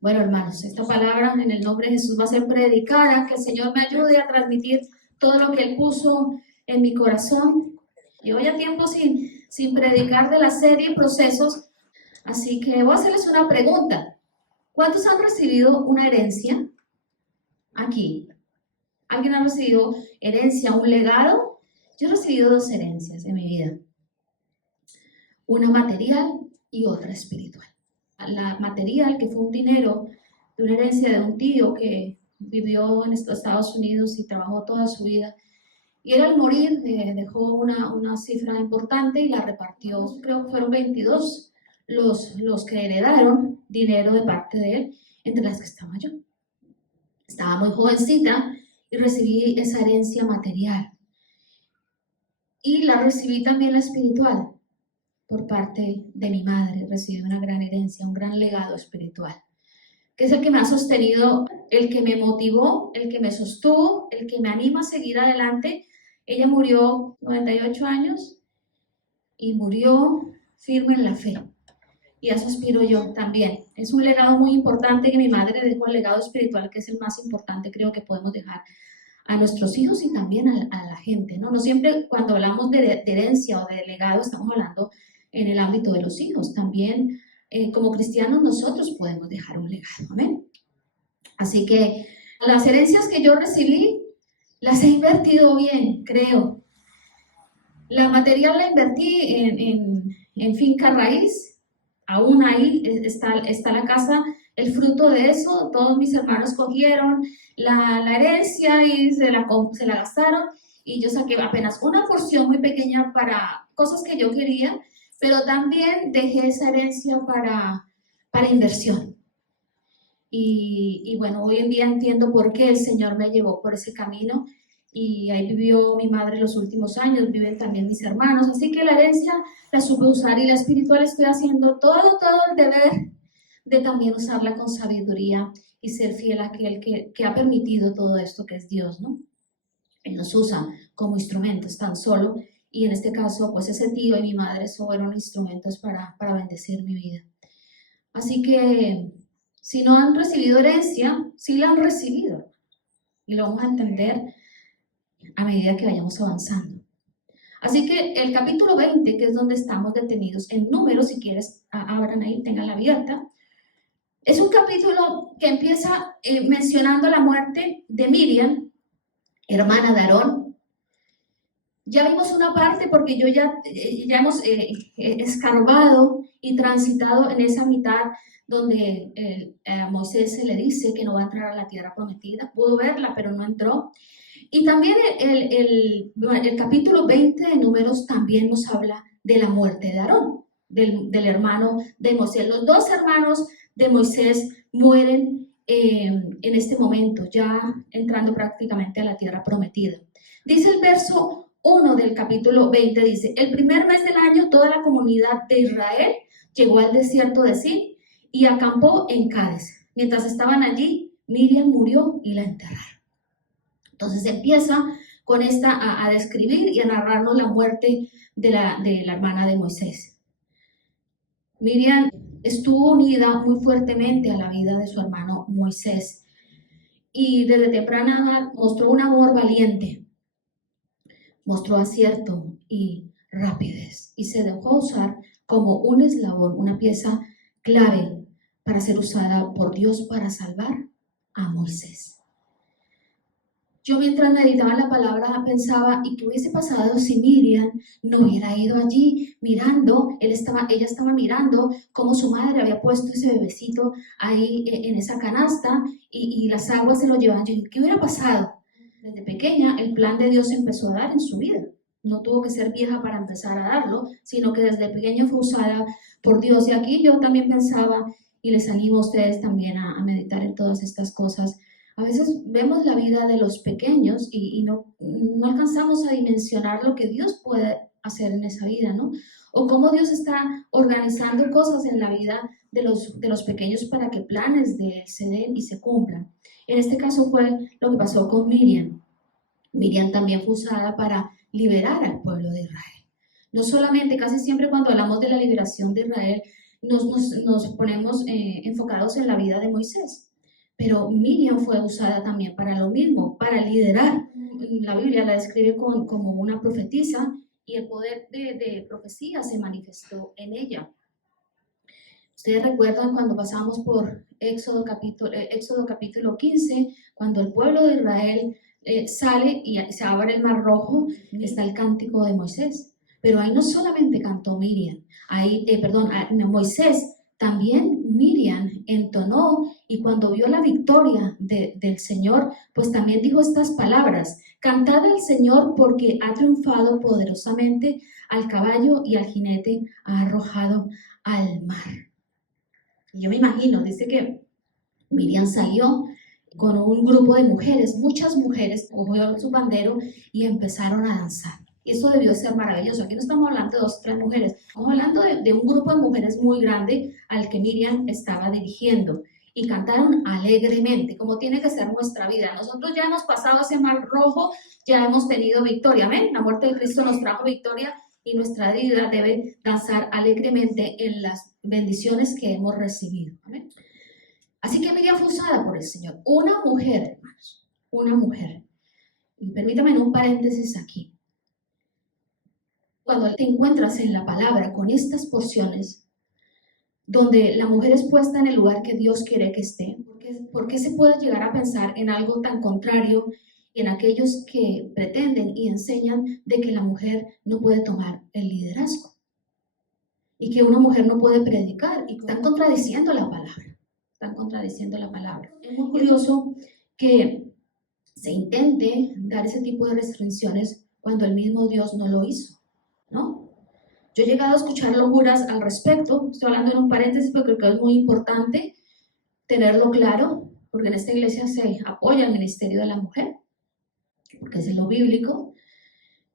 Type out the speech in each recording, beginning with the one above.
Bueno, hermanos, esta palabra en el nombre de Jesús va a ser predicada, que el Señor me ayude a transmitir todo lo que Él puso en mi corazón. Llevo ya tiempo sin predicar de la serie Procesos, así que voy a hacerles una pregunta. ¿Cuántos han recibido una herencia aquí? ¿Alguien ha recibido herencia, un legado? Yo he recibido 2 herencias en mi vida. Una material y otra espiritual. La material, que fue un dinero de una herencia de un tío que vivió en Estados Unidos y trabajó toda su vida. Y él al morir dejó una cifra importante y la repartió. Creo que fueron 22 los que heredaron dinero de parte de él, entre las que estaba yo. Estaba muy jovencita y recibí esa herencia material. Y la recibí también la espiritual. Por parte de mi madre, recibí una gran herencia, un gran legado espiritual, que es el que me ha sostenido, el que me motivó, el que me sostuvo, el que me anima a seguir adelante. Ella murió 98 años y murió firme en la fe. Y a eso aspiro yo también. Es un legado muy importante que mi madre dejó, el legado espiritual, que es el más importante, creo que podemos dejar a nuestros hijos y también a la gente, ¿no? No siempre cuando hablamos de herencia o de legado estamos hablando en el ámbito de los hijos. También como cristianos nosotros podemos dejar un legado, ¿amén? Así que las herencias que yo recibí las he invertido bien, creo. La material la invertí en finca raíz. Aún ahí está la casa, el fruto de eso. Todos mis hermanos cogieron la herencia y se la gastaron, y yo saqué apenas una porción muy pequeña para cosas que yo quería, pero también dejé esa herencia para inversión. Y bueno, hoy en día entiendo por qué el Señor me llevó por ese camino, y ahí vivió mi madre los últimos años, viven también mis hermanos, así que la herencia la supe usar, y la espiritual estoy haciendo todo el deber de también usarla con sabiduría y ser fiel a aquel que ha permitido todo esto, que es Dios, ¿no? Él nos usa como instrumentos tan solo, y en este caso pues ese tío y mi madre fueron instrumentos para bendecir mi vida. Así que si no han recibido herencia, sí la han recibido, y lo vamos a entender a medida que vayamos avanzando. Así que el capítulo 20, que es donde estamos detenidos, en Números, si quieres, abran ahí, tenganla abierta. Es un capítulo que empieza mencionando la muerte de Miriam, hermana de Aarón. Ya vimos una parte porque ya hemos escarbado y transitado en esa mitad donde a Moisés se le dice que no va a entrar a la tierra prometida. Pudo verla, pero no entró. Y también el capítulo 20 de Números también nos habla de la muerte de Aarón, del hermano de Moisés. Los 2 hermanos de Moisés mueren en este momento, ya entrando prácticamente a la tierra prometida. Dice el verso 1 del capítulo 20, dice: el primer mes del año toda la comunidad de Israel llegó al desierto de Sin y acampó en Cádiz. Mientras estaban allí, Miriam murió y la enterraron. Entonces empieza con esta a describir y a narrarnos la muerte de la hermana de Moisés. Miriam estuvo unida muy fuertemente a la vida de su hermano Moisés, y desde temprana edad mostró un amor valiente, mostró acierto y rapidez, y se dejó usar como un eslabón, una pieza clave para ser usada por Dios para salvar a Moisés. Yo mientras meditaba la palabra pensaba, ¿y qué hubiese pasado si Miriam no hubiera ido allí mirando? Ella estaba mirando cómo su madre había puesto ese bebecito ahí en esa canasta, y las aguas se lo llevaban. Yo dije, ¿qué hubiera pasado? Desde pequeña el plan de Dios se empezó a dar en su vida. No tuvo que ser vieja para empezar a darlo, sino que desde pequeña fue usada por Dios. Y aquí yo también pensaba, y les animo a ustedes también a meditar en todas estas cosas. A veces vemos la vida de los pequeños y no alcanzamos a dimensionar lo que Dios puede hacer en esa vida, ¿no? O cómo Dios está organizando cosas en la vida de los pequeños para que planes de Él se den y se cumplan. En este caso fue lo que pasó con Miriam. Miriam también fue usada para liberar al pueblo de Israel. No solamente, casi siempre cuando hablamos de la liberación de Israel, nos ponemos enfocados en la vida de Moisés. Pero Miriam fue usada también para lo mismo, para liderar. La Biblia la describe como una profetisa y el poder de profecía se manifestó en ella. Ustedes recuerdan cuando pasamos por Éxodo capítulo 15, cuando el pueblo de Israel sale y se abre el mar rojo, está el cántico de Moisés. Pero ahí no solamente cantó Moisés, también Miriam entonó, y cuando vio la victoria del Señor, pues también dijo estas palabras: cantad al Señor porque ha triunfado poderosamente, al caballo y al jinete ha arrojado al mar. Y yo me imagino, dice que Miriam salió con un grupo de mujeres, muchas mujeres, cogió su bandero y empezaron a danzar. Y eso debió ser maravilloso. Aquí no estamos hablando de 2 o 3 mujeres, estamos hablando de un grupo de mujeres muy grande al que Miriam estaba dirigiendo. Y cantaron alegremente, como tiene que ser nuestra vida. Nosotros ya hemos pasado ese mar rojo, ya hemos tenido victoria, amén. La muerte de Cristo nos trajo victoria y nuestra vida debe danzar alegremente en las bendiciones que hemos recibido, amén. Así que Miriam fue usada por el Señor. Una mujer, hermanos, una mujer. Y permítame un paréntesis aquí. Cuando te encuentras en la palabra con estas porciones, donde la mujer es puesta en el lugar que Dios quiere que esté, ¿por qué se puede llegar a pensar en algo tan contrario en aquellos que pretenden y enseñan de que la mujer no puede tomar el liderazgo? Y que una mujer no puede predicar, y están contradiciendo la palabra. Están contradiciendo la palabra. Es muy curioso que se intente dar ese tipo de restricciones cuando el mismo Dios no lo hizo, ¿no? Yo he llegado a escuchar locuras al respecto. Estoy hablando en un paréntesis porque creo que es muy importante tenerlo claro, porque en esta iglesia se apoya el ministerio de la mujer, porque es lo bíblico.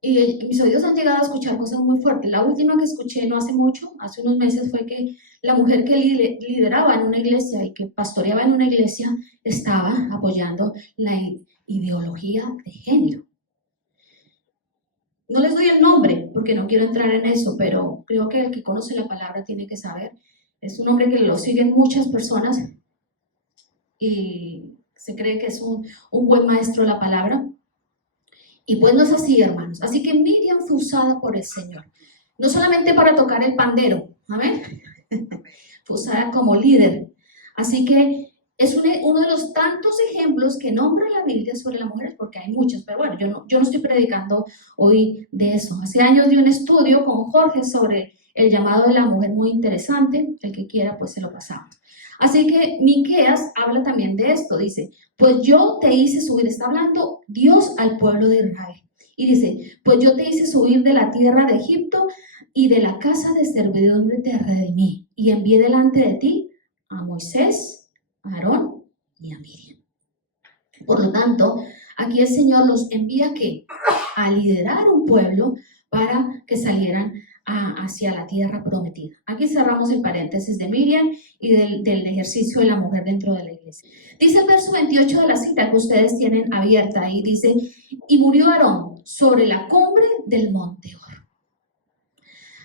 Y mis oídos han llegado a escuchar cosas muy fuertes. La última que escuché no hace mucho, hace unos meses, fue que la mujer que lideraba en una iglesia y que pastoreaba en una iglesia estaba apoyando la ideología de género. No les doy el nombre porque no quiero entrar en eso, pero creo que el que conoce la palabra tiene que saber. Es un hombre que lo siguen muchas personas y se cree que es un buen maestro de la palabra. Y pues no es así, hermanos. Así que Miriam fue usada por el Señor. No solamente para tocar el pandero, ¿amén? Fue usada como líder. Así que es uno de los tantos ejemplos que nombra la Biblia sobre las mujeres, porque hay muchos, pero bueno, yo no estoy predicando hoy de eso. Hace años di un estudio con Jorge sobre el llamado de la mujer, muy interesante. El que quiera, pues se lo pasamos. Así que Miqueas habla también de esto, dice: pues yo te hice subir, está hablando Dios al pueblo de Israel, y dice: pues yo te hice subir de la tierra de Egipto, y de la casa de servidumbre te redimí, y envié delante de ti a Moisés, a Aarón y a Miriam. Por lo tanto, aquí el Señor los envía ¿qué? A liderar un pueblo para que salieran hacia la tierra prometida. Aquí cerramos el paréntesis de Miriam y del ejercicio de la mujer dentro de la iglesia. Dice el verso 28 de la cita que ustedes tienen abierta y dice: y murió Aarón sobre la cumbre del monte Hor.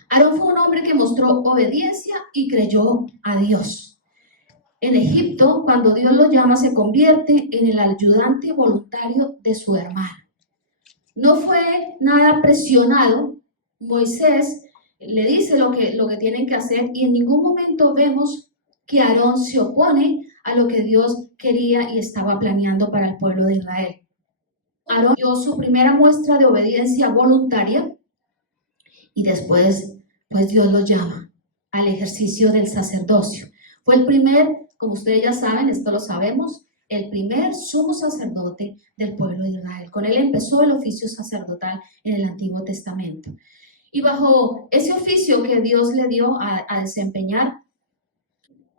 Aarón fue un hombre que mostró obediencia y creyó a Dios. En Egipto, cuando Dios lo llama, se convierte en el ayudante voluntario de su hermano. No fue nada presionado. Moisés le dice lo que tienen que hacer, y en ningún momento vemos que Aarón se opone a lo que Dios quería y estaba planeando para el pueblo de Israel. Aarón dio su primera muestra de obediencia voluntaria y después, pues Dios lo llama al ejercicio del sacerdocio. Fue el primer, como ustedes ya saben, esto lo sabemos, el primer sumo sacerdote del pueblo de Israel. Con él empezó el oficio sacerdotal en el Antiguo Testamento. Y bajo ese oficio que Dios le dio a desempeñar,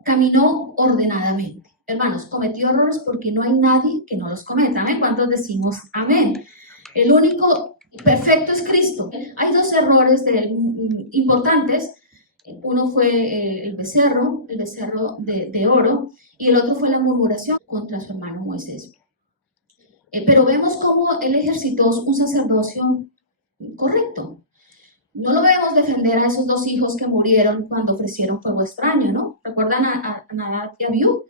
caminó ordenadamente. Hermanos, cometió errores porque no hay nadie que no los cometa. ¿Amén? ¿Cuántos decimos amén? El único perfecto es Cristo. Hay 2 errores importantes. Uno fue el becerro de oro, y el otro fue la murmuración contra su hermano Moisés. Pero vemos cómo él ejercitó un sacerdocio correcto. No lo vemos defender a esos dos hijos que murieron cuando ofrecieron fuego extraño, ¿no? ¿Recuerdan a Nadab y Abiú,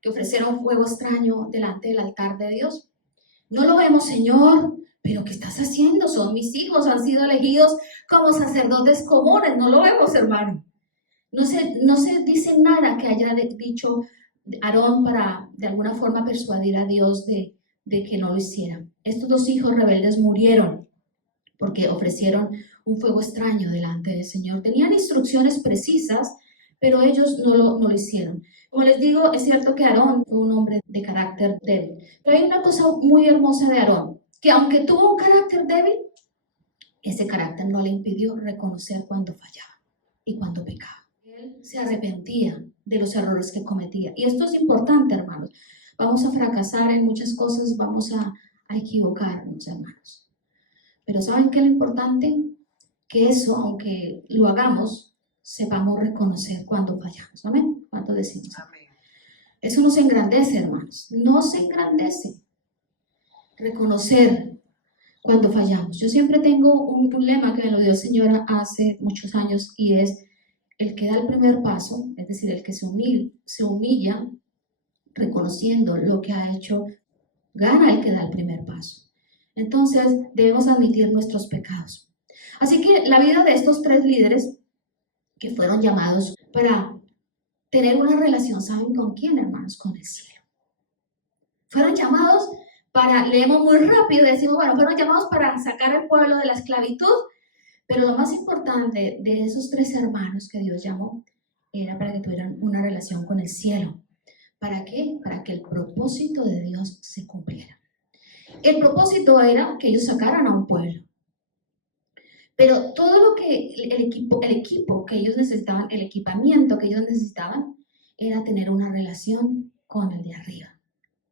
que ofrecieron fuego extraño delante del altar de Dios? No lo vemos, Señor, pero ¿qué estás haciendo? Son mis hijos, han sido elegidos como sacerdotes comunes. No lo vemos, hermano. No se dice nada que haya dicho Aarón para de alguna forma persuadir a Dios de que no lo hiciera. Estos dos hijos rebeldes murieron porque ofrecieron un fuego extraño delante del Señor. Tenían instrucciones precisas, pero ellos no lo hicieron. Como les digo, es cierto que Aarón fue un hombre de carácter débil, pero hay una cosa muy hermosa de Aarón, que aunque tuvo un carácter débil, ese carácter no le impidió reconocer cuando fallaba y cuando pecaba. Él se arrepentía de los errores que cometía. Y esto es importante, hermanos. Vamos a fracasar en muchas cosas, vamos a equivocarnos, hermanos. Pero ¿saben qué es lo importante? Que eso, aunque lo hagamos, sepamos reconocer cuando fallamos. ¿Amén? ¿Cuánto decimos? Amén. Eso nos engrandece, hermanos. Nos engrandece reconocer cuando fallamos. Yo siempre tengo un lema que me lo dio el Señor hace muchos años, y es: el que da el primer paso, es decir, el que se humilla reconociendo lo que ha hecho, gana el que da el primer paso. Entonces debemos admitir nuestros pecados. Así que la vida de estos tres líderes que fueron llamados para tener una relación, ¿saben con quién, hermanos? Con el cielo. Fueron llamados para, leemos muy rápido y decimos, bueno, fueron llamados para sacar al pueblo de la esclavitud, pero lo más importante de esos tres hermanos que Dios llamó era para que tuvieran una relación con el cielo. ¿Para qué? Para que el propósito de Dios se cumpliera. El propósito era que ellos sacaran a un pueblo. Pero todo lo que el equipo que ellos necesitaban, el equipamiento que ellos necesitaban, era tener una relación con el de arriba,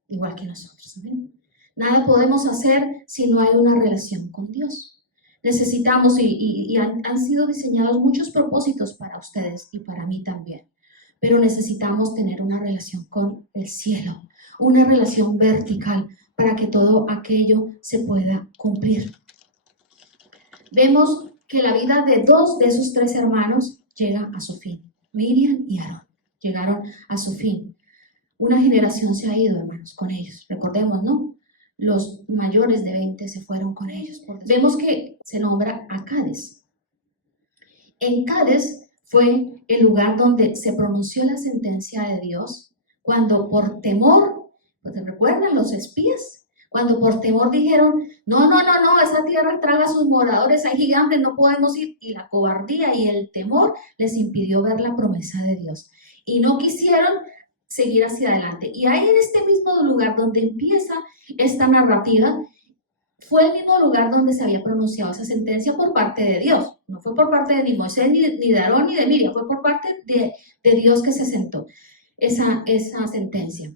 igual que nosotros. ¿Saben? Nada podemos hacer si no hay una relación con Dios. Necesitamos, y han sido diseñados muchos propósitos para ustedes y para mí también, pero necesitamos tener una relación con el cielo, una relación vertical para que todo aquello se pueda cumplir. Vemos que la vida de dos de esos tres hermanos llega a su fin. Miriam y Aarón llegaron a su fin. Una generación se ha ido, hermanos, con ellos. Recordemos, ¿no? Los mayores de 20 se fueron con ellos. Vemos que se nombra a Cades. En Cades fue el lugar donde se pronunció la sentencia de Dios, cuando por temor, ¿te recuerdan los espías? Cuando por temor dijeron, no, esa tierra traga a sus moradores, hay gigantes, no podemos ir. Y la cobardía y el temor les impidió ver la promesa de Dios. Y no quisieron seguir hacia adelante. Y ahí en este mismo lugar donde empieza esta narrativa, fue el mismo lugar donde se había pronunciado esa sentencia por parte de Dios. No fue por parte de ni Moisés, ni de Aarón, ni de Miriam, fue por parte de Dios que se sentó esa sentencia.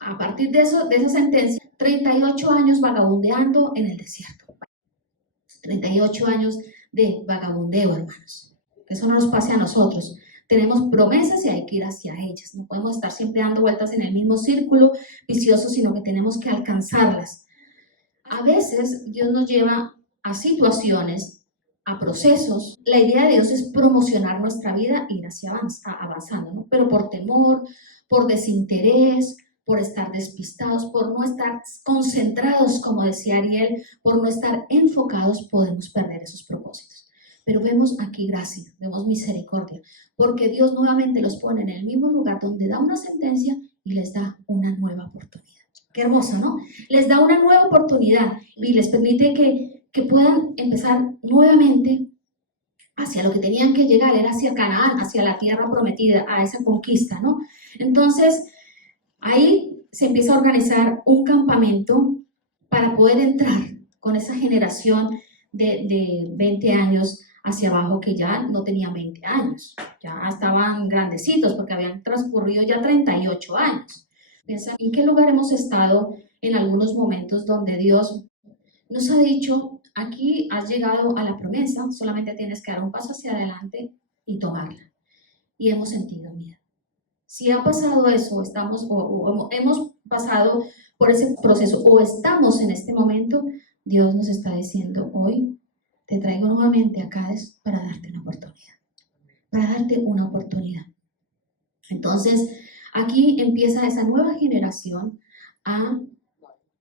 A partir de esa sentencia, 38 años vagabundeando en el desierto. 38 años de vagabundeo, hermanos. Que eso no nos pase a nosotros. Tenemos promesas y hay que ir hacia ellas. No podemos estar siempre dando vueltas en el mismo círculo vicioso, sino que tenemos que alcanzarlas. A veces Dios nos lleva a situaciones, a procesos. La idea de Dios es promocionar nuestra vida e ir hacia avanzando, ¿no? Pero por temor, por desinterés, por estar despistados, por no estar concentrados, como decía Ariel, por no estar enfocados, podemos perder esos propósitos. Pero vemos aquí gracia, vemos misericordia, porque Dios nuevamente los pone en el mismo lugar donde da una sentencia y les da una nueva oportunidad. Qué hermoso, ¿no? Les da una nueva oportunidad y les permite que puedan empezar nuevamente hacia lo que tenían que llegar, era hacia Canaán, hacia la tierra prometida, a esa conquista, ¿no? Entonces, ahí se empieza a organizar un campamento para poder entrar con esa generación de 20 años hacia abajo que ya no tenían 20 años, ya estaban grandecitos porque habían transcurrido ya 38 años. Piensa, ¿en qué lugar hemos estado en algunos momentos donde Dios nos ha dicho, aquí has llegado a la promesa, solamente tienes que dar un paso hacia adelante y tomarla? Y hemos sentido miedo. Si ha pasado eso, estamos o hemos pasado por ese proceso o estamos en este momento, Dios nos está diciendo hoy, te traigo nuevamente a Cádiz para darte una oportunidad, para darte una oportunidad. Entonces, aquí empieza esa nueva generación a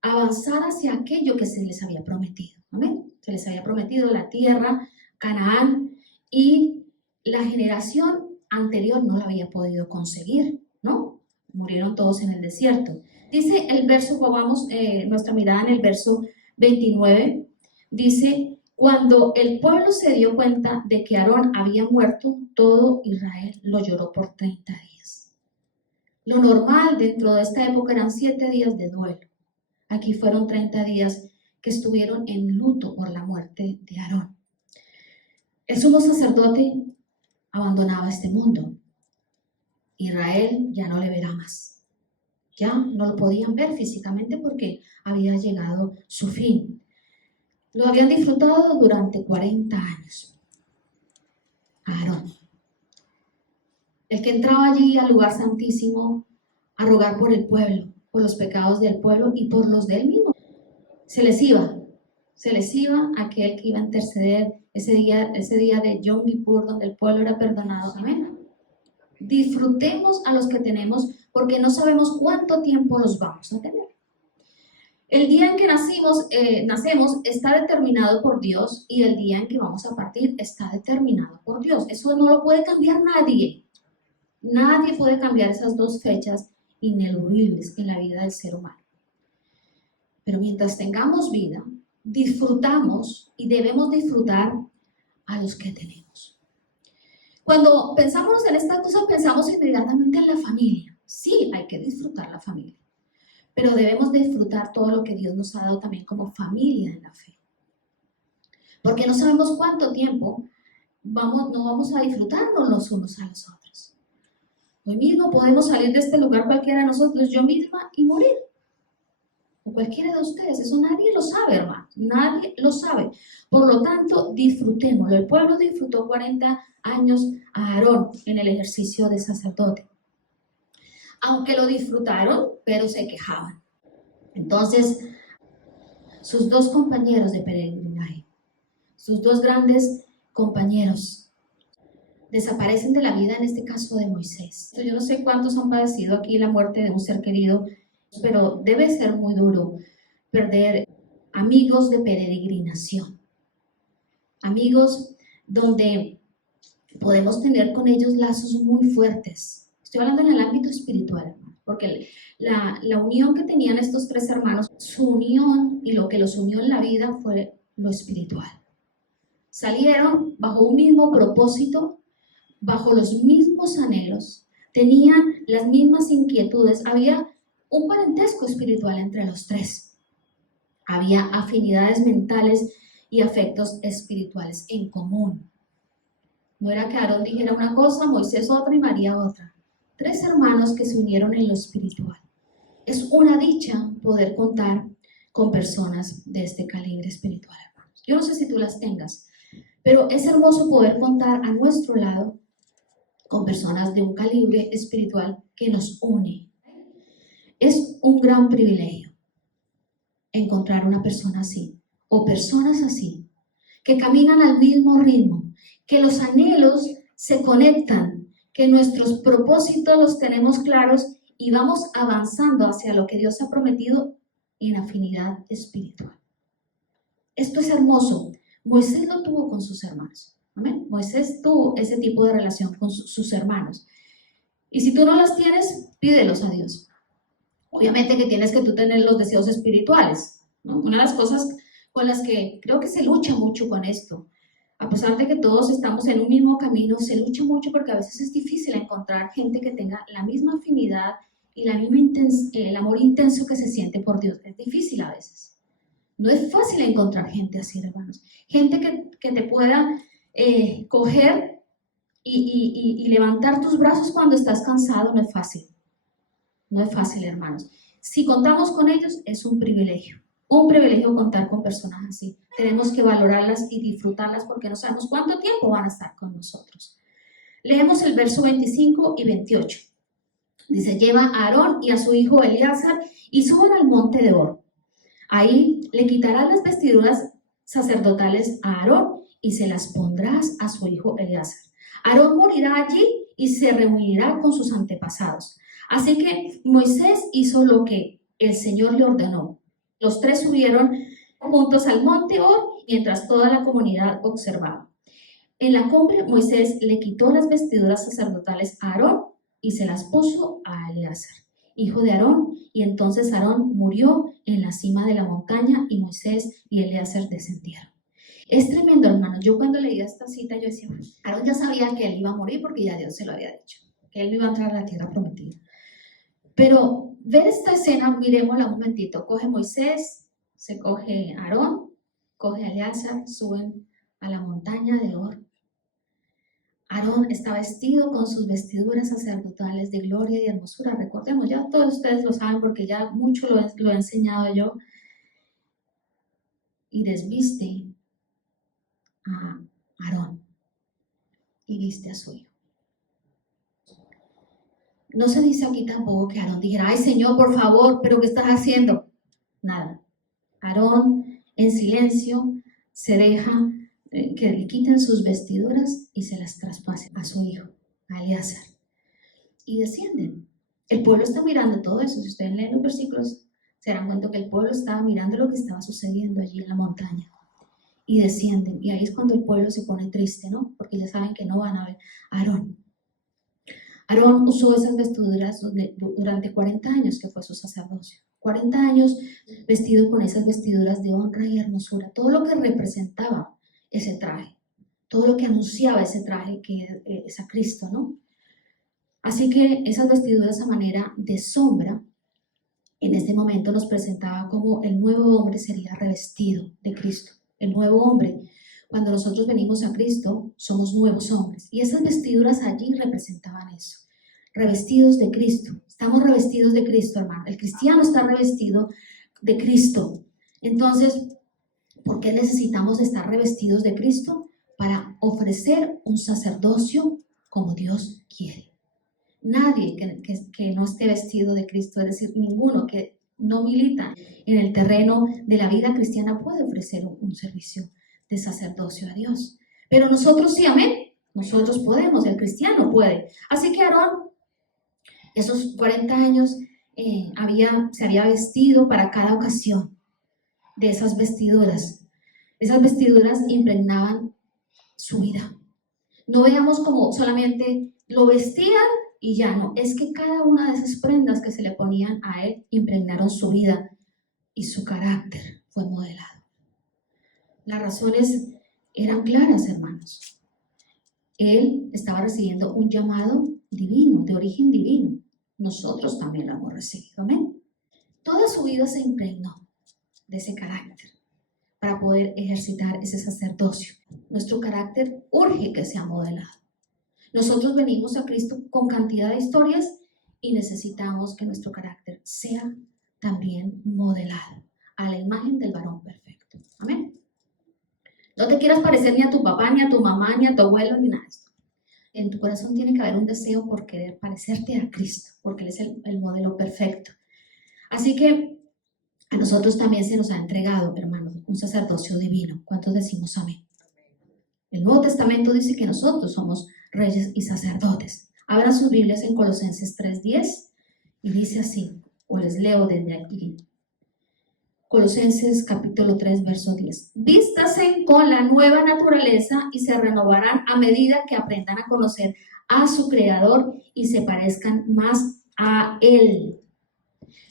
avanzar hacia aquello que se les había prometido. Amén. Se les había prometido la tierra, Canaán, y la generación anterior no la había podido conseguir, ¿no? Murieron todos en el desierto. Dice el verso, vamos, nuestra mirada en el verso 29, dice: cuando el pueblo se dio cuenta de que Aarón había muerto, todo Israel lo lloró por 30 días. Lo normal dentro de esta época eran 7 días de duelo. Aquí fueron 30 días que estuvieron en luto por la muerte de Aarón. El sumo sacerdote abandonaba este mundo. Israel ya no le verá más. Ya no lo podían ver físicamente porque había llegado su fin. Lo habían disfrutado durante 40 años. Aarón, el que entraba allí al lugar santísimo a rogar por el pueblo, por los pecados del pueblo y por los de él mismo. Se les iba aquel que iba a interceder ese día de Yom Kippur, donde el pueblo era perdonado. Amén. Disfrutemos a los que tenemos, porque no sabemos cuánto tiempo los vamos a tener. El día en que nacemos está determinado por Dios, y el día en que vamos a partir está determinado por Dios. Eso no lo puede cambiar nadie. Nadie puede cambiar esas dos fechas ineludibles en la vida del ser humano. Pero mientras tengamos vida, disfrutamos y debemos disfrutar a los que tenemos. Cuando pensamos en esta cosa, pensamos inmediatamente en la familia. Sí, hay que disfrutar la familia, pero debemos disfrutar todo lo que Dios nos ha dado también como familia en la fe. Porque no sabemos cuánto tiempo no vamos a disfrutarnos los unos a los otros. Hoy mismo podemos salir de este lugar cualquiera de nosotros, yo misma, y morir. O cualquiera de ustedes, eso nadie lo sabe, hermano, nadie lo sabe. Por lo tanto, disfrutémoslo. El pueblo disfrutó 40 años a Aarón en el ejercicio de sacerdote. Aunque lo disfrutaron, pero se quejaban. Entonces, sus dos compañeros de peregrinaje, sus dos grandes compañeros, desaparecen de la vida, en este caso de Moisés. Yo no sé cuántos han padecido aquí la muerte de un ser querido, pero debe ser muy duro perder amigos de peregrinación, amigos donde podemos tener con ellos lazos muy fuertes. Estoy hablando en el ámbito espiritual, porque la unión que tenían estos tres hermanos, su unión y lo que los unió en la vida fue lo espiritual. Salieron bajo un mismo propósito, bajo los mismos anhelos, tenían las mismas inquietudes, había un parentesco espiritual entre los tres. Había afinidades mentales y afectos espirituales en común. No era que Aarón dijera una cosa, Moisés otra y María otra. Tres hermanos que se unieron en lo espiritual. Es una dicha poder contar con personas de este calibre espiritual, hermanos. Yo no sé si tú las tengas, pero es hermoso poder contar a nuestro lado con personas de un calibre espiritual que nos une. Es un gran privilegio encontrar una persona así, o personas así, que caminan al mismo ritmo, que los anhelos se conectan, que nuestros propósitos los tenemos claros y vamos avanzando hacia lo que Dios ha prometido en afinidad espiritual. Esto es hermoso. Moisés lo tuvo con sus hermanos. ¿Amén? Moisés tuvo ese tipo de relación con sus hermanos. Y si tú no las tienes, pídelos a Dios. Obviamente que tienes que tú tener los deseos espirituales, ¿no? Una de las cosas con las que creo que se lucha mucho con esto, a pesar de que todos estamos en un mismo camino, se lucha mucho porque a veces es difícil encontrar gente que tenga la misma afinidad y el amor intenso que se siente por Dios. Es difícil a veces. No es fácil encontrar gente así, hermanos. Gente que te pueda coger y levantar tus brazos cuando estás cansado. No es fácil. No es fácil, hermanos. Si contamos con ellos, es un privilegio contar con personas así. Tenemos que valorarlas y disfrutarlas porque no sabemos cuánto tiempo van a estar con nosotros. Leemos el verso 25 y 28. Dice: lleva a Aarón y a su hijo Eleazar y suban al monte de Hor. Ahí le quitarán las vestiduras sacerdotales a Aarón y se las pondrás a su hijo Eleazar. Aarón morirá allí y se reunirá con sus antepasados. Así que Moisés hizo lo que el Señor le ordenó. Los tres subieron juntos al monte Hor mientras toda la comunidad observaba. En la cumbre, Moisés le quitó las vestiduras sacerdotales a Aarón y se las puso a Eleazar, hijo de Aarón, y entonces Aarón murió en la cima de la montaña y Moisés y Eleazar descendieron. Es tremendo, hermano. Yo cuando leía esta cita, yo decía, Aarón ya sabía que él iba a morir porque ya Dios se lo había dicho, que él no iba a entrar a la tierra prometida. Pero ver esta escena, miremosla un momentito. Coge Moisés, se coge Aarón, coge a Eleazar, suben a la montaña de Hor. Aarón está vestido con sus vestiduras sacerdotales de gloria y hermosura. Recordemos, ya todos ustedes lo saben porque ya mucho lo he enseñado yo. Y desviste a Aarón y viste a su hijo. No se dice aquí tampoco que Aarón dijera, ay Señor, por favor, pero ¿qué estás haciendo? Nada. Aarón en silencio se deja que le quiten sus vestiduras y se las traspase a su hijo, a Eleazar. Y descienden. El pueblo está mirando todo eso. Si ustedes leen los versículos, se darán cuenta que el pueblo estaba mirando lo que estaba sucediendo allí en la montaña. Y descienden. Y ahí es cuando el pueblo se pone triste, ¿no? Porque ya saben que no van a ver a Aarón. Aarón usó esas vestiduras durante 40 años, que fue su sacerdocio. 40 años vestido con esas vestiduras de honra y hermosura. Todo lo que representaba ese traje, todo lo que anunciaba ese traje que es a Cristo, ¿no? Así que esas vestiduras a manera de sombra, en este momento nos presentaba como el nuevo hombre sería revestido de Cristo. El nuevo hombre, cuando nosotros venimos a Cristo, somos nuevos hombres. Y esas vestiduras allí representaban eso. Revestidos de Cristo. Estamos revestidos de Cristo, hermano. El cristiano está revestido de Cristo. Entonces, ¿por qué necesitamos estar revestidos de Cristo? Para ofrecer un sacerdocio como Dios quiere. Nadie que no esté vestido de Cristo, es decir, ninguno que no milita en el terreno de la vida cristiana puede ofrecer un servicio de sacerdocio a Dios. Pero nosotros sí, amén. Nosotros podemos, el cristiano puede. Así que Aarón, esos 40 años, se había vestido para cada ocasión de esas vestiduras. Esas vestiduras impregnaban su vida. No veamos como solamente lo vestían y ya no. Es que cada una de esas prendas que se le ponían a él impregnaron su vida y su carácter fue modelado. Las razones eran claras, hermanos. Él estaba recibiendo un llamado divino, de origen divino. Nosotros también lo hemos recibido, amén. Toda su vida se impregnó de ese carácter para poder ejercitar ese sacerdocio. Nuestro carácter urge que sea modelado. Nosotros venimos a Cristo con cantidad de historias y necesitamos que nuestro carácter sea también modelado a la imagen del varón perfecto. Amén. No te quieras parecer ni a tu papá, ni a tu mamá, ni a tu abuelo, ni nada de esto. En tu corazón tiene que haber un deseo por querer parecerte a Cristo, porque Él es el modelo perfecto. Así que a nosotros también se nos ha entregado, hermanos, un sacerdocio divino. ¿Cuántos decimos amén? El Nuevo Testamento dice que nosotros somos reyes y sacerdotes. Abran sus Biblias en Colosenses 3:10 y dice así, o les leo desde aquí. Colosenses capítulo 3, verso 10. Vístase con la nueva naturaleza y se renovarán a medida que aprendan a conocer a su Creador y se parezcan más a Él.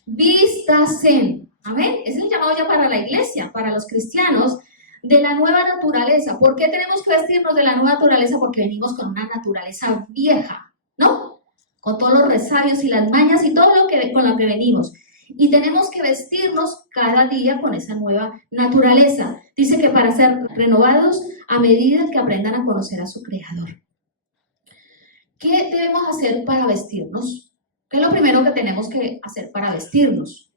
Vístase. Amén. Es el llamado ya para la iglesia, para los cristianos, de la nueva naturaleza. ¿Por qué tenemos que vestirnos de la nueva naturaleza? Porque venimos con una naturaleza vieja, ¿no? Con todos los resabios y las mañas y todo con lo que venimos. Y tenemos que vestirnos cada día con esa nueva naturaleza. Dice que para ser renovados a medida que aprendan a conocer a su Creador. ¿Qué debemos hacer para vestirnos? ¿Qué es lo primero que tenemos que hacer para vestirnos?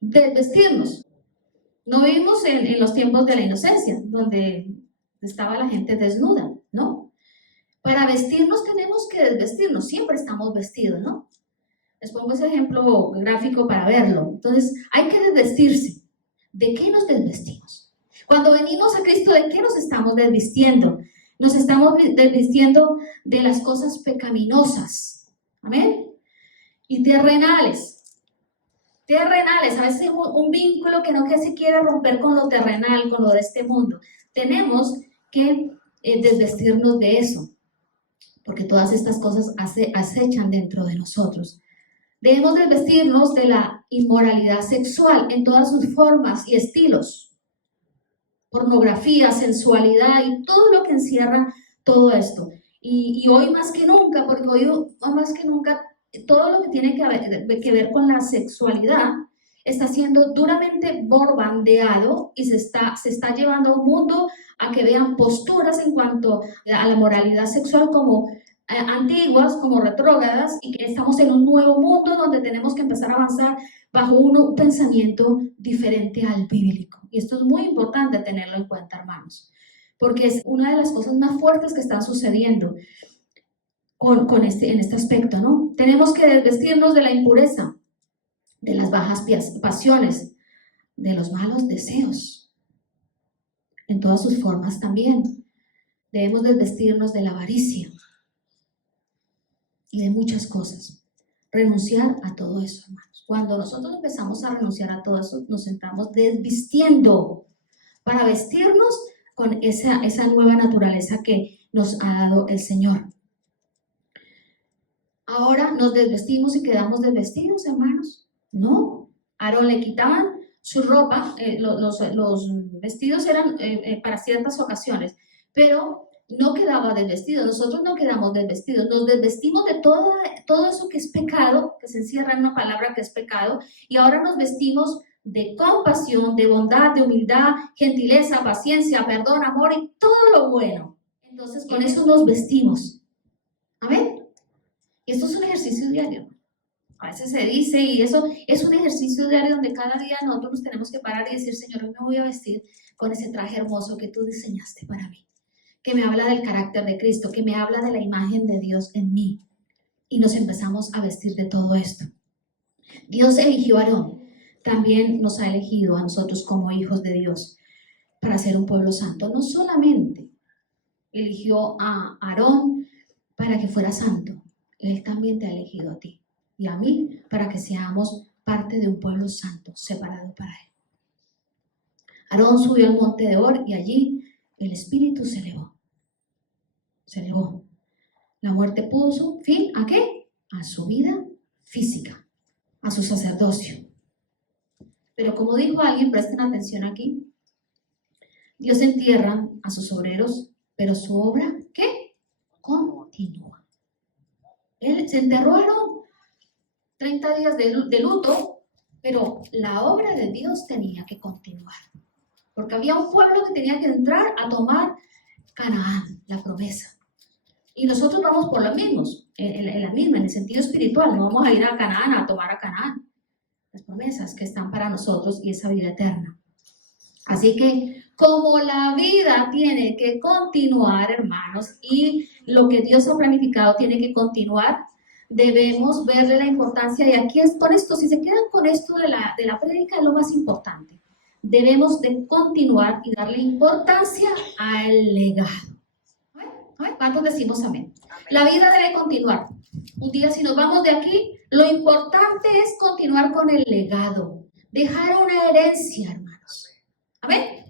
Desvestirnos. No vivimos en los tiempos de la inocencia, donde estaba la gente desnuda, ¿no? Para vestirnos tenemos que desvestirnos. Siempre estamos vestidos, ¿no? Les pongo ese ejemplo gráfico para verlo. Entonces, hay que desvestirse. ¿De qué nos desvestimos? Cuando venimos a Cristo, ¿de qué nos estamos desvistiendo? Nos estamos desvistiendo de las cosas pecaminosas, amén, y terrenales. Terrenales, a veces un vínculo que no que se quiere romper con lo terrenal, con lo de este mundo. Tenemos que desvestirnos de eso, porque todas estas cosas acechan dentro de nosotros. Debemos desvestirnos de la inmoralidad sexual en todas sus formas y estilos. Pornografía, sensualidad y todo lo que encierra todo esto. Y hoy más que nunca, porque hoy más que nunca todo lo que tiene que ver con la sexualidad está siendo duramente bombardeado y se está llevando a un mundo a que vean posturas en cuanto a la moralidad sexual como antiguas, como retrógradas, y que estamos en un nuevo mundo donde tenemos que empezar a avanzar bajo un pensamiento diferente al bíblico. Y esto es muy importante tenerlo en cuenta, hermanos, porque es una de las cosas más fuertes que están sucediendo en este aspecto, ¿no? Tenemos que desvestirnos de la impureza, de las bajas pasiones, de los malos deseos, en todas sus formas también. Debemos desvestirnos de la avaricia y de muchas cosas. Renunciar a todo eso, hermanos. Cuando nosotros empezamos a renunciar a todo eso, nos estamos desvistiendo para vestirnos con esa nueva naturaleza que nos ha dado el Señor. Ahora nos desvestimos y quedamos desvestidos, hermanos. No. A Aarón le quitaban su ropa, los vestidos eran para ciertas ocasiones, pero no quedaba desvestido. Nosotros no quedamos desvestidos, nos desvestimos de todo eso que es pecado, que se encierra en una palabra que es pecado, y ahora nos vestimos de compasión, de bondad, de humildad, gentileza, paciencia, perdón, amor y todo lo bueno. Entonces con eso nos vestimos. Amén. Y esto es un ejercicio diario. A veces se dice, y eso es un ejercicio diario donde cada día nosotros nos tenemos que parar y decir, Señor, hoy me voy a vestir con ese traje hermoso que tú diseñaste para mí, que me habla del carácter de Cristo, que me habla de la imagen de Dios en mí. Y nos empezamos a vestir de todo esto. Dios eligió a Aarón, también nos ha elegido a nosotros como hijos de Dios para ser un pueblo santo. No solamente eligió a Aarón para que fuera santo, Él también te ha elegido a ti y a mí para que seamos parte de un pueblo santo, separado para Él. Aarón subió al monte de Hor y allí el espíritu se elevó. Se elevó. La muerte puso fin ¿a qué? A su vida física, a su sacerdocio. Pero como dijo alguien, presten atención aquí, Dios entierra a sus obreros, pero su obra, ¿qué? Continúa. Él se enterró a Aarón, 30 días de luto, pero la obra de Dios tenía que continuar. Porque había un pueblo que tenía que entrar a tomar Canaán, la promesa. Y nosotros vamos por los mismos, en el sentido espiritual. No vamos a ir a Canaán, a tomar a Canaán. Las promesas que están para nosotros y esa vida eterna. Así que, como la vida tiene que continuar, hermanos, y lo que Dios ha planificado tiene que continuar, debemos verle la importancia. Y aquí es con esto, si se quedan con esto de la prédica, es lo más importante. Debemos de continuar y darle importancia al legado. ¿Cuántos decimos amén? La vida debe continuar. Un día si nos vamos de aquí, lo importante es continuar con el legado. Dejar una herencia, hermanos. Amén.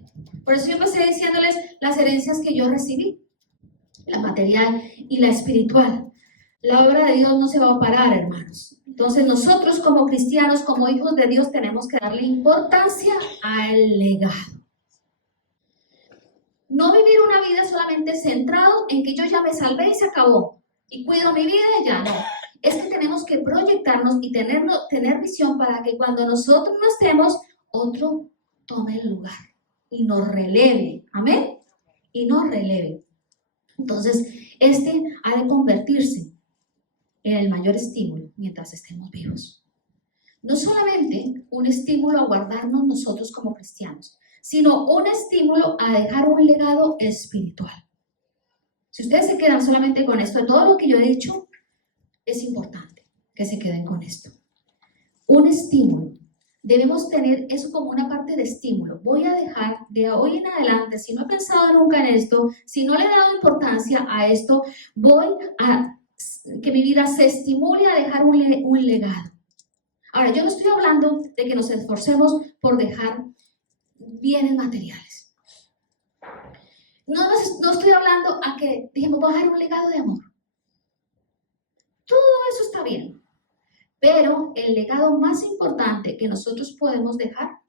Por eso yo empecé diciéndoles las herencias que yo recibí. La material y la espiritual. La obra de Dios no se va a parar, hermanos. Entonces nosotros como cristianos, como hijos de Dios, tenemos que darle importancia al legado. No vivir una vida solamente centrado en que yo ya me salvé y se acabó. Y cuido mi vida y ya no. Es que tenemos que proyectarnos y tener visión para que cuando nosotros no estemos, otro tome el lugar y nos releve. Amén. Y nos releve. Entonces, ha de convertirse en el mayor estímulo mientras estemos vivos. No solamente un estímulo a guardarnos nosotros como cristianos, sino un estímulo a dejar un legado espiritual. Si ustedes se quedan solamente con esto, de todo lo que yo he dicho, es importante que se queden con esto. Un estímulo debemos tener eso como una parte de estímulo. Voy a dejar de hoy en adelante, si no he pensado nunca en esto, si no le he dado importancia a esto, voy a que mi vida se estimule a dejar un legado. Ahora, yo no estoy hablando de que nos esforcemos por dejar bienes materiales. No estoy hablando a que dijimos, voy a dejar un legado de amor. Todo eso está bien. Pero el legado más importante que nosotros podemos dejar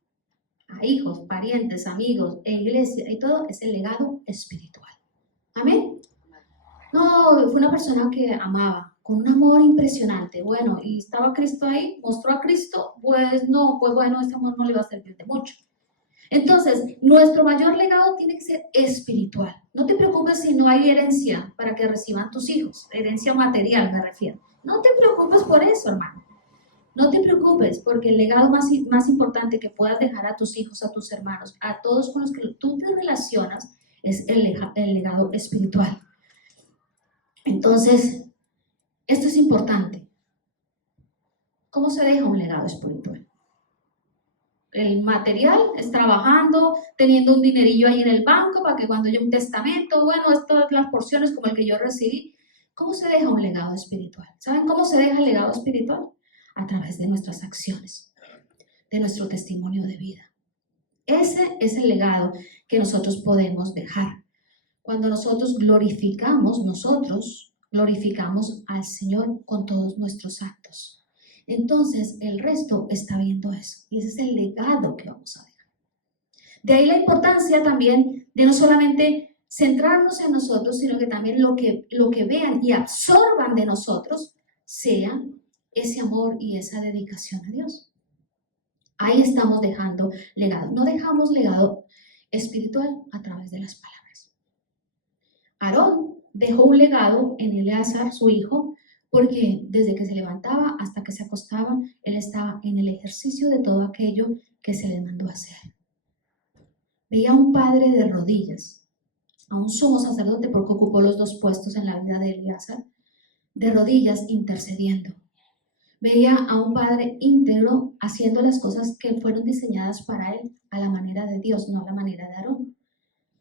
a hijos, parientes, amigos e iglesia y todo es el legado espiritual. Amén. No, fue una persona que amaba con un amor impresionante. Bueno, y estaba Cristo ahí, mostró a Cristo, pues no, pues bueno, este amor no le va a servir de mucho. Entonces, nuestro mayor legado tiene que ser espiritual. No te preocupes si no hay herencia para que reciban tus hijos, herencia material me refiero. No te preocupes por eso, hermano. No te preocupes, porque el legado más importante que puedas dejar a tus hijos, a tus hermanos, a todos con los que tú te relacionas, es el legado espiritual. Entonces, esto es importante. ¿Cómo se deja un legado espiritual? El material es trabajando, teniendo un dinerillo ahí en el banco para que cuando haya un testamento, bueno, todas las porciones como el que yo recibí. ¿Cómo se deja un legado espiritual? ¿Saben cómo se deja el legado espiritual? A través de nuestras acciones, de nuestro testimonio de vida. Ese es el legado que nosotros podemos dejar. Cuando nosotros glorificamos al Señor con todos nuestros actos. Entonces el resto está viendo eso y ese es el legado que vamos a dejar. De ahí la importancia también de no solamente centrarnos en nosotros, sino que también lo que vean y absorban de nosotros sea ese amor y esa dedicación a Dios. Ahí estamos dejando legado. No dejamos legado espiritual a través de las palabras. Aarón dejó un legado en Eleazar, su hijo, porque desde que se levantaba hasta que se acostaba, él estaba en el ejercicio de todo aquello que se le mandó hacer. Veía a un padre de rodillas, a un sumo sacerdote, porque ocupó los dos puestos en la vida de Eleazar, de rodillas intercediendo. Veía a un padre íntegro haciendo las cosas que fueron diseñadas para él a la manera de Dios, no a la manera de Aarón.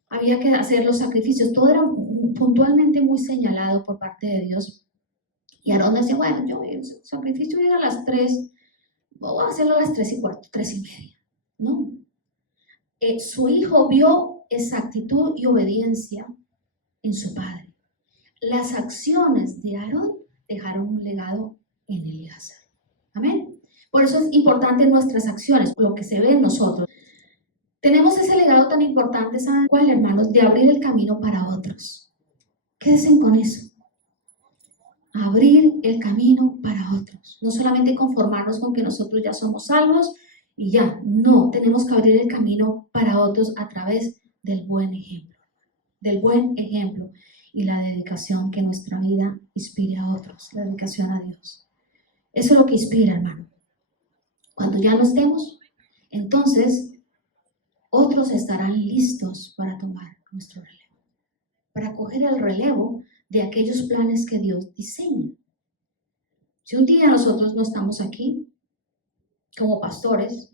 Había que hacer los sacrificios, todo era puntualmente muy señalado por parte de Dios. Y Aarón decía, bueno, yo el sacrificio llega a las 3, voy a hacerlo a las 3:15, 3:30, ¿no? Su hijo vio exactitud y obediencia en su padre. Las acciones de Aarón dejaron un legado en Eleazar. Amén. Por eso es importante nuestras acciones, lo que se ve en nosotros. Tenemos ese legado tan importante, ¿saben cuál, hermanos? De abrir el camino para otros. Quédense con eso. Abrir el camino para otros. No solamente conformarnos con que nosotros ya somos salvos y ya. No, tenemos que abrir el camino para otros a través del buen ejemplo. Del buen ejemplo y la dedicación que nuestra vida inspire a otros. La dedicación a Dios. Eso es lo que inspira, hermano. Cuando ya no estemos, entonces otros estarán listos para tomar nuestro relevo, para coger el relevo de aquellos planes que Dios diseña. Si un día nosotros no estamos aquí como pastores,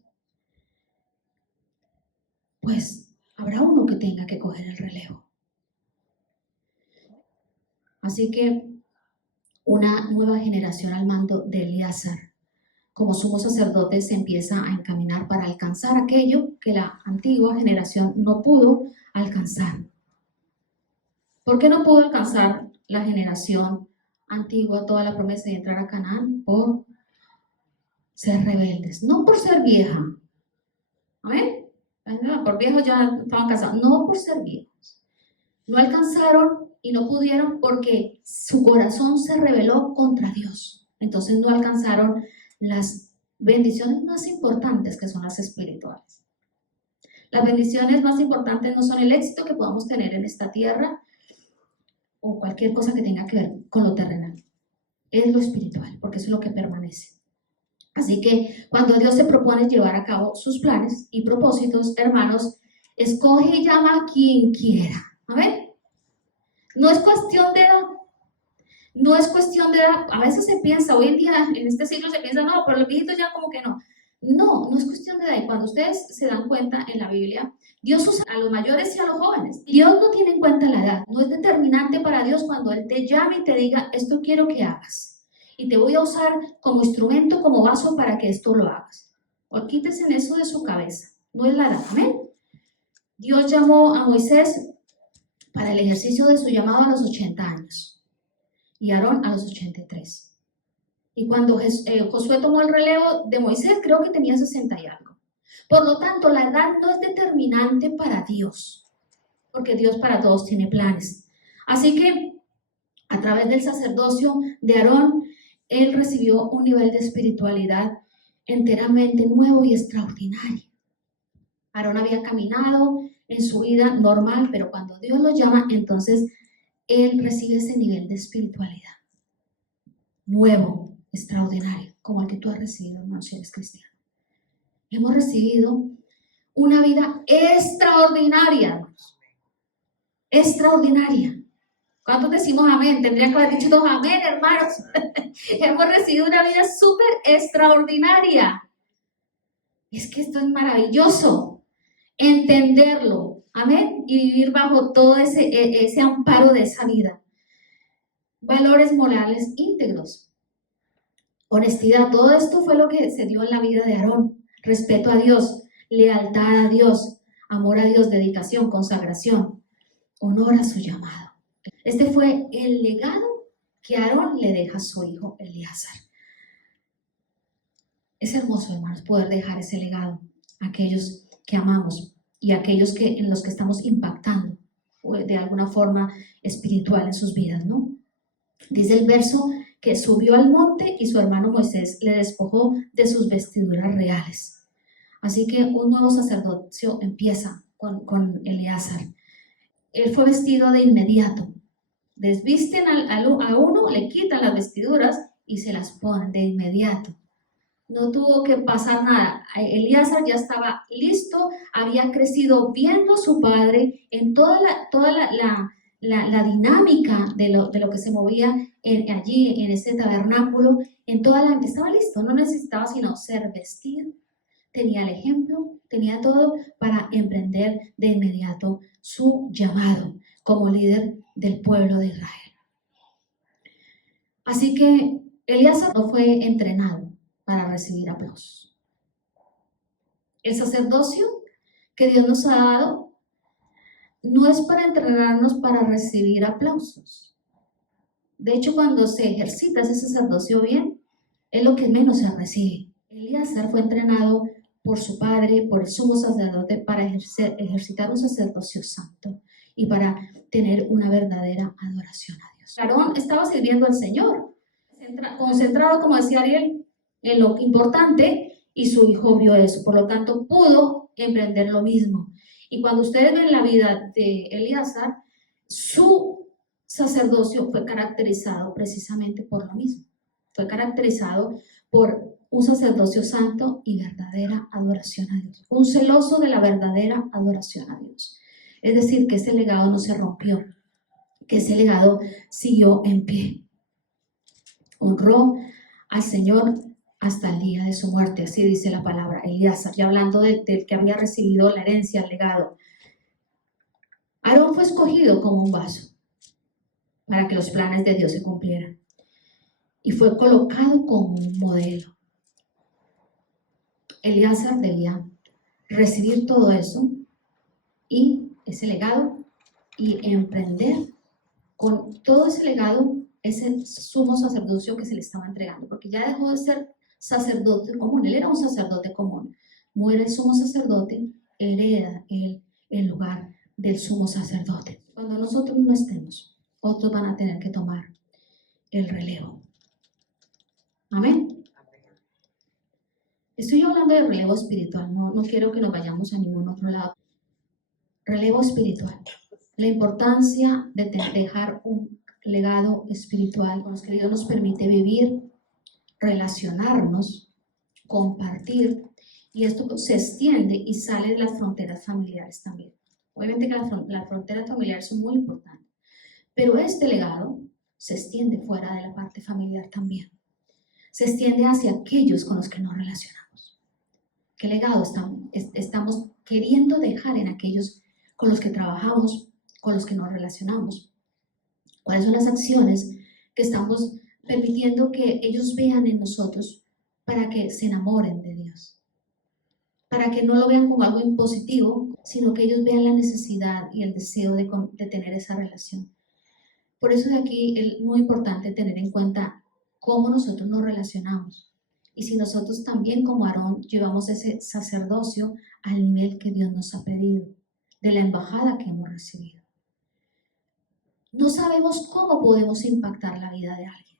pues habrá uno que tenga que coger el relevo. Así que una nueva generación al mando de Eleazar, como sumo sacerdote, se empieza a encaminar para alcanzar aquello que la antigua generación no pudo alcanzar. ¿Por qué no pudo alcanzar la generación antigua toda la promesa de entrar a Canaán? Por ser rebeldes, no por ser vieja. ¿Amén? Por viejos ya estaban casados, no por ser viejos. No alcanzaron y no pudieron porque su corazón se rebeló contra Dios. Entonces no alcanzaron las bendiciones más importantes, que son las espirituales. Las bendiciones más importantes no son el éxito que podamos tener en esta tierra o cualquier cosa que tenga que ver con lo terrenal. Es lo espiritual, porque eso es lo que permanece. Así que cuando Dios se propone llevar a cabo sus planes y propósitos, hermanos, escoge y llama a quien quiera. ¿Amén? No es cuestión de edad. No es cuestión de edad. A veces se piensa, hoy en día, en este siglo se piensa, no, pero los viejitos ya como que no. No, no es cuestión de edad. Cuando ustedes se dan cuenta en la Biblia, Dios usa a los mayores y a los jóvenes. Dios no tiene en cuenta la edad. No es determinante para Dios cuando Él te llame y te diga, esto quiero que hagas. Y te voy a usar como instrumento, como vaso para que esto lo hagas. O quítese eso de su cabeza. No es la edad. Amén. Dios llamó a Moisés para el ejercicio de su llamado a los 80 años. Y Aarón a los 83. Y cuando Josué tomó el relevo de Moisés, creo que tenía 60 y algo. Por lo tanto, la edad no es determinante para Dios, porque Dios para todos tiene planes. Así que, a través del sacerdocio de Aarón, él recibió un nivel de espiritualidad enteramente nuevo y extraordinario. Aarón había caminado en su vida normal, pero cuando Dios lo llama, entonces él recibe ese nivel de espiritualidad nuevo, extraordinario, como el que tú has recibido, hermano, si eres cristiano. Hemos recibido una vida extraordinaria, hermanos. Extraordinaria. ¿Cuántos decimos amén? Tendría que haber dicho todos amén, hermanos. Hemos recibido una vida súper extraordinaria. Es que esto es maravilloso. Entenderlo, amén, y vivir bajo todo ese amparo de esa vida. Valores morales íntegros. Honestidad, todo esto fue lo que se dio en la vida de Aarón. Respeto a Dios, lealtad a Dios, amor a Dios, dedicación, consagración, honor a su llamado. Este fue el legado que Aarón le deja a su hijo Eleazar. Es hermoso, hermanos, poder dejar ese legado a aquellos que amamos y a aquellos en los que estamos impactando de alguna forma espiritual en sus vidas, ¿no? Dice el verso que subió al monte y su hermano Moisés le despojó de sus vestiduras reales. Así que un nuevo sacerdocio empieza con Eleazar. Él fue vestido de inmediato. Desvisten a uno, le quitan las vestiduras y se las ponen de inmediato. No tuvo que pasar nada. Eleazar ya estaba listo, había crecido viendo a su padre en toda la dinámica de lo que se movía allí en ese tabernáculo, estaba listo, no necesitaba sino ser vestido, tenía el ejemplo, tenía todo para emprender de inmediato su llamado como líder del pueblo de Israel. Así que Eleazar no fue entrenado para recibir aplausos. El sacerdocio que Dios nos ha dado no es para entrenarnos para recibir aplausos. De hecho, cuando se ejercita ese sacerdocio bien, es lo que menos se recibe. Eleazar fue entrenado por su padre, por el sumo sacerdote, para ejercitar un sacerdocio santo y para tener una verdadera adoración a Dios. Aarón estaba sirviendo al Señor, concentrado, como decía Ariel, en lo importante, y su hijo vio eso. Por lo tanto, pudo emprender lo mismo. Y cuando ustedes ven la vida de Eleazar, su sacerdocio fue caracterizado precisamente por lo mismo. Fue caracterizado por un sacerdocio santo y verdadera adoración a Dios. Un celoso de la verdadera adoración a Dios. Es decir, que ese legado no se rompió, que ese legado siguió en pie. Honró al Señor hasta el día de su muerte, así dice la palabra. Eleazar, ya hablando del que había recibido la herencia, el legado. Aarón fue escogido como un vaso para que los planes de Dios se cumplieran y fue colocado como un modelo. Eleazar debía recibir todo eso y ese legado y emprender con todo ese legado ese sumo sacerdocio que se le estaba entregando, porque ya dejó de ser sacerdote común, él era un sacerdote común. Muere el sumo sacerdote, hereda él el lugar del sumo sacerdote. Cuando nosotros no estemos, otros van a tener que tomar el relevo. Amén. Estoy hablando de relevo espiritual, no quiero que nos vayamos a ningún otro lado. Relevo espiritual. La importancia de dejar un legado espiritual con los que Dios nos permite vivir, relacionarnos, compartir, y esto se extiende y sale de las fronteras familiares también. Obviamente que las fronteras familiares son muy importantes, pero este legado se extiende fuera de la parte familiar también. Se extiende hacia aquellos con los que nos relacionamos. ¿Qué legado estamos queriendo dejar en aquellos con los que trabajamos, con los que nos relacionamos? ¿Cuáles son las acciones que estamos permitiendo que ellos vean en nosotros para que se enamoren de Dios? Para que no lo vean como algo impositivo, sino que ellos vean la necesidad y el deseo de tener esa relación. Por eso de aquí es muy importante tener en cuenta cómo nosotros nos relacionamos. Y si nosotros también como Aarón llevamos ese sacerdocio al nivel que Dios nos ha pedido, de la embajada que hemos recibido. No sabemos cómo podemos impactar la vida de alguien.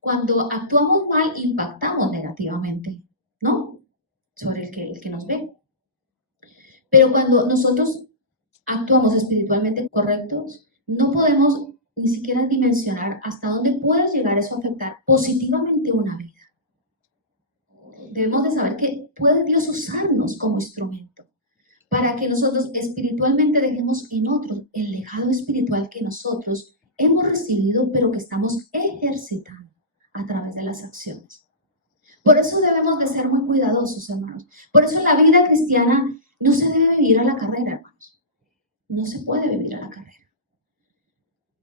Cuando actuamos mal, impactamos negativamente, ¿no? Sobre el que nos ve. Pero cuando nosotros actuamos espiritualmente correctos, no podemos ni siquiera dimensionar hasta dónde puede llegar eso a afectar positivamente una vida. Debemos de saber que puede Dios usarnos como instrumento para que nosotros espiritualmente dejemos en otros el legado espiritual que nosotros hemos recibido, pero que estamos ejercitando a través de las acciones. Por eso debemos de ser muy cuidadosos, hermanos. Por eso la vida cristiana no se debe vivir a la carrera, hermanos. No se puede vivir a la carrera.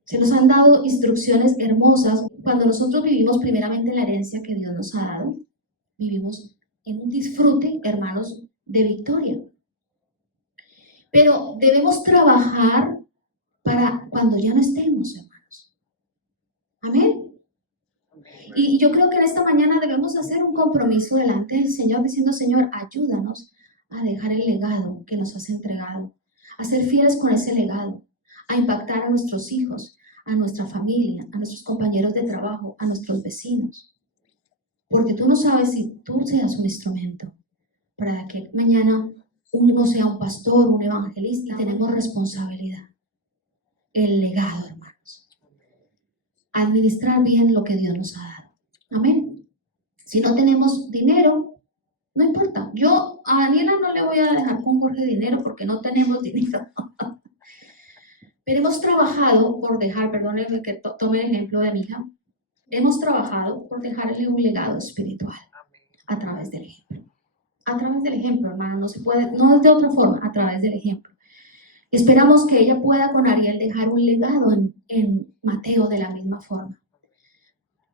Se nos han dado instrucciones hermosas. Cuando nosotros vivimos primeramente la herencia que Dios nos ha dado, vivimos en un disfrute, hermanos, de victoria. Pero debemos trabajar para cuando ya no estemos, hermanos. Amén. Y yo creo que en esta mañana debemos hacer un compromiso delante del Señor, diciendo: Señor, ayúdanos a dejar el legado que nos has entregado, a ser fieles con ese legado, a impactar a nuestros hijos, a nuestra familia, a nuestros compañeros de trabajo, a nuestros vecinos. Porque tú no sabes si tú seas un instrumento para que mañana uno sea un pastor, un evangelista. Tenemos responsabilidad. El legado, hermanos. Administrar bien lo que Dios nos ha dado. Amén. Si no tenemos dinero, no importa. Yo a Daniela no le voy a dejar con Jorge dinero porque no tenemos dinero. Pero hemos trabajado por dejar, perdónenme que tome el ejemplo de mi hija, hemos trabajado por dejarle un legado espiritual a través del ejemplo. A través del ejemplo, hermana, no se puede, no es de otra forma, a través del ejemplo. Esperamos que ella pueda con Ariel dejar un legado en Mateo de la misma forma.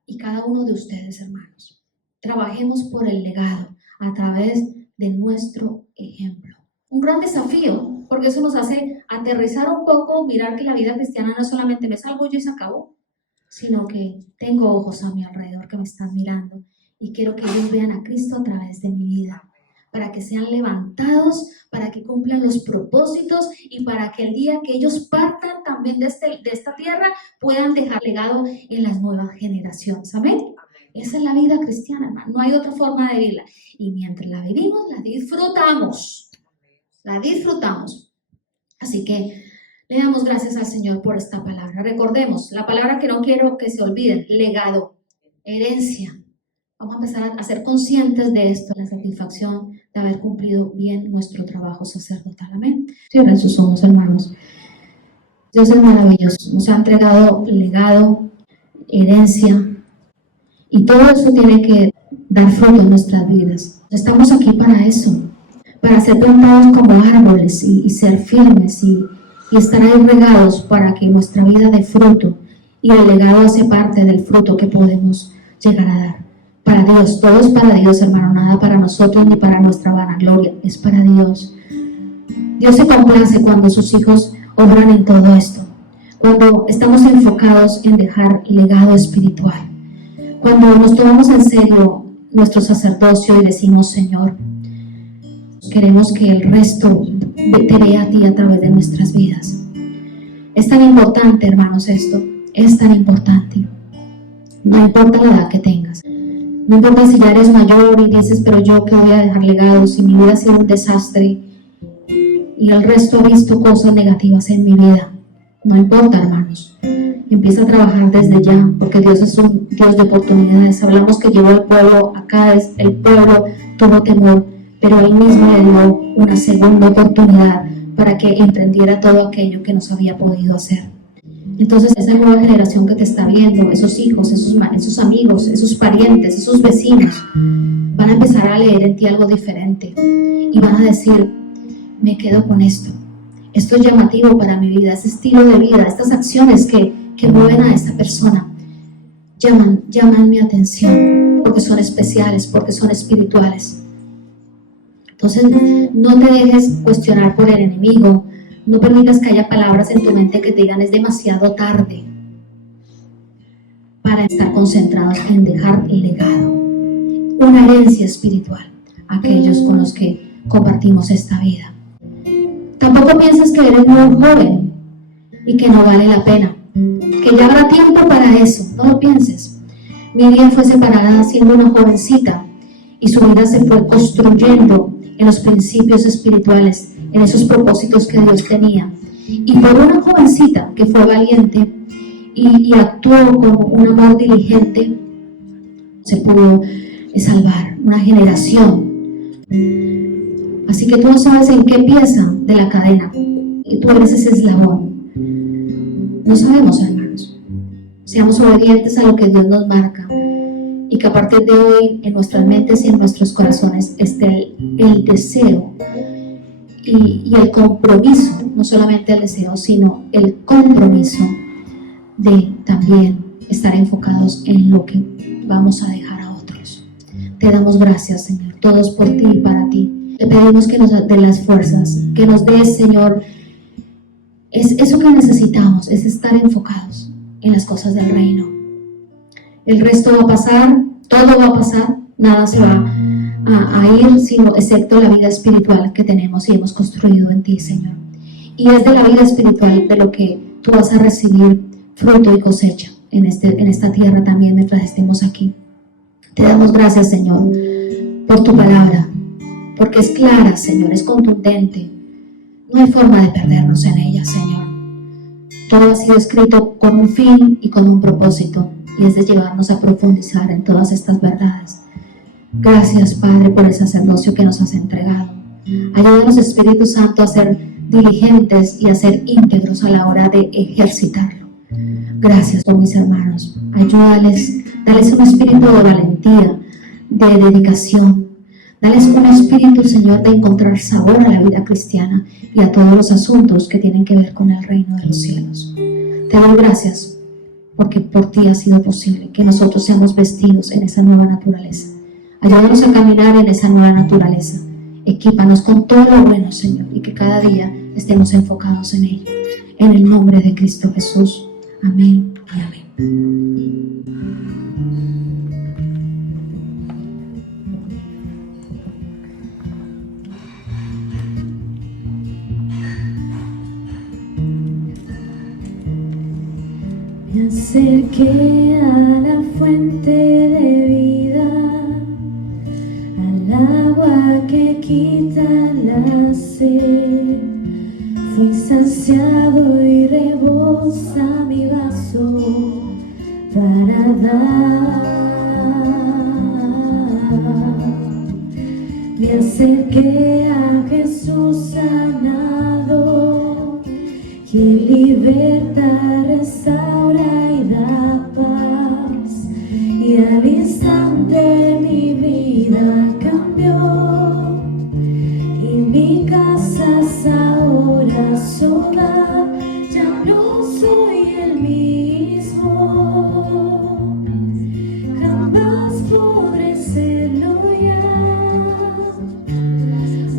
Y cada uno de ustedes, hermanos, trabajemos por el legado a través de nuestro ejemplo. Un gran desafío, porque eso nos hace aterrizar un poco, mirar que la vida cristiana no solamente me salgo yo y se acabó, sino que tengo ojos a mi alrededor que me están mirando y quiero que ellos vean a Cristo a través de mi vida, para que sean levantados, para que cumplan los propósitos y para que el día que ellos partan también de esta tierra puedan dejar legado en las nuevas generaciones. Amén. Esa es la vida cristiana, hermano. No hay otra forma de vivirla. Y mientras la vivimos, la disfrutamos. La disfrutamos. Así que le damos gracias al Señor por esta palabra. Recordemos, la palabra que no quiero que se olviden: legado, herencia. Vamos a empezar a ser conscientes de esto, la satisfacción de haber cumplido bien nuestro trabajo sacerdotal. Amén. Cierren sus ojos, hermanos. Dios es maravilloso. Nos ha entregado legado, herencia, y todo eso tiene que dar fruto en nuestras vidas. Estamos aquí para eso, para ser plantados como árboles y ser firmes y estar ahí regados para que nuestra vida dé fruto, y el legado hace parte del fruto que podemos llegar a dar. Para Dios, todo es para Dios, hermano, nada para nosotros ni para nuestra vanagloria, es para Dios. Dios se complace cuando sus hijos obran en todo esto, cuando estamos enfocados en dejar legado espiritual, cuando nos tomamos en serio nuestro sacerdocio y decimos: Señor, queremos que el resto te vea a ti a través de nuestras vidas. Es tan importante, hermanos, esto, es tan importante. No importa la edad que tengas, no importa si ya eres mayor y dices: pero yo que voy a dejar legado si mi vida ha sido un desastre y el resto ha visto cosas negativas en mi vida. No importa, hermanos. Empieza a trabajar desde ya, porque Dios es un Dios de oportunidades. Hablamos que llevó al pueblo acá, el pueblo tuvo temor, pero Él mismo le dio una segunda oportunidad para que emprendiera todo aquello que no se había podido hacer. Entonces, esa nueva generación que te está viendo, esos hijos, esos amigos, esos parientes, esos vecinos, van a empezar a leer en ti algo diferente y van a decir: me quedo con esto. Esto es llamativo para mi vida, este estilo de vida, estas acciones que mueven a esta persona llaman mi atención porque son especiales, porque son espirituales. Entonces, no te dejes cuestionar por el enemigo. No permitas que haya palabras en tu mente que te digan: es demasiado tarde para estar concentrados en dejar el legado, una herencia espiritual a aquellos con los que compartimos esta vida. Tampoco pienses que eres muy joven y que no vale la pena, que ya habrá tiempo para eso. No lo pienses. Miriam fue separada siendo una jovencita y su vida se fue construyendo en los principios espirituales, en esos propósitos que Dios tenía. Y por una jovencita que fue valiente y actuó con un amor diligente, se pudo salvar una generación. Así que tú no sabes en qué pieza de la cadena y tú eres ese eslabón. No sabemos, hermanos. Seamos obedientes a lo que Dios nos marca y que a partir de hoy en nuestras mentes y en nuestros corazones esté el deseo y el compromiso, no solamente el deseo, sino el compromiso de también estar enfocados en lo que vamos a dejar a otros. Te damos gracias, Señor, todos por ti y para ti. Te pedimos que nos des las fuerzas, que nos des, Señor, es eso que necesitamos, es estar enfocados en las cosas del reino. El resto va a pasar, todo va a pasar, nada se va a ir, sino excepto la vida espiritual que tenemos y hemos construido en ti, Señor. Y es de la vida espiritual de lo que tú vas a recibir fruto y cosecha en esta tierra también mientras estemos aquí. Te damos gracias, Señor, por tu palabra, porque es clara, Señor, es contundente. No hay forma de perdernos en ella, Señor. Todo ha sido escrito con un fin y con un propósito, y es de llevarnos a profundizar en todas estas verdades. Gracias, Padre, por el sacerdocio que nos has entregado. Ayúdanos, Espíritu Santo, a ser diligentes y a ser íntegros a la hora de ejercitarlo. Gracias por mis hermanos. Ayúdales, dales un espíritu de valentía, de dedicación. Dales un espíritu, Señor, de encontrar sabor a la vida cristiana y a todos los asuntos que tienen que ver con el reino de los cielos. Te doy gracias porque por ti ha sido posible que nosotros seamos vestidos en esa nueva naturaleza. Ayúdanos a caminar en esa nueva naturaleza. Equípanos con todo lo bueno, Señor, y que cada día estemos enfocados en ello. En el nombre de Cristo Jesús. Amén y amén. Me acerqué a la fuente de vida, al agua que quita la sed. Fui saciado y rebosa mi vaso para dar. Me acerqué a Jesús sanado, quien liberta, restaura y da paz. Y al instante mi vida cambió, y mi casa es ahora sola. Ya no soy el mismo, jamás podré serlo ya.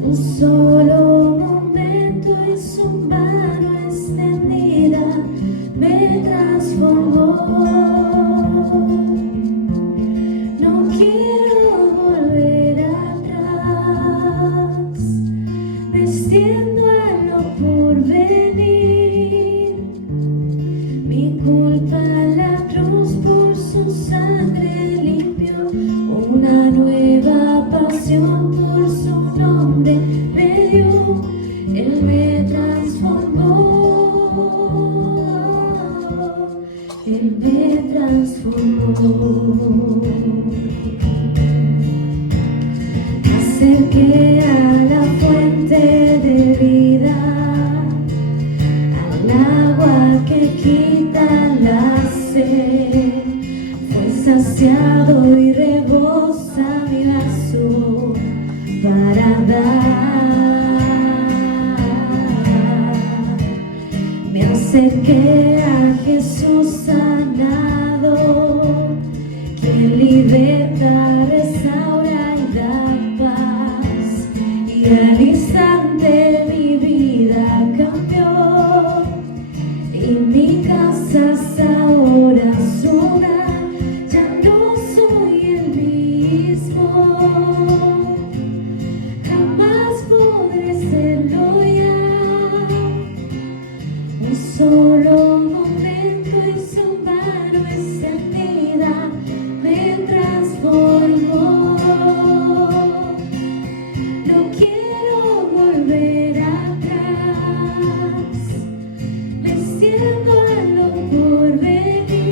Un solo momento y su mano extendida me transformó. No quiero volver atrás, vestiendo a lo por venir. Mi culpa la cruz por su sangre limpió, una nueva pasión por su nombre me dio. Él me transformó, Él me transformó. Me acerqué a la fuente de vida, al agua que quita la sed. Fue saciado y rebosa mi vaso al instante mi vida cambió y mi casa ahora su hogar. Ya no soy el mismo, jamás podré serlo ya. Un solo momento y su mano encendida me transformó. No quiero volver atrás, me siento a lo porvenir.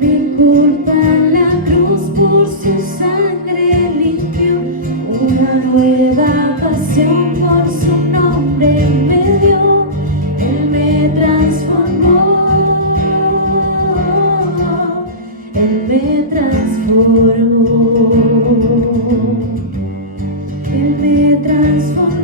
Mi culpa en la cruz por su sangre limpió, una nueva pasión por su nombre me dio. Él me transformó, Él me transformó, Él me transformó.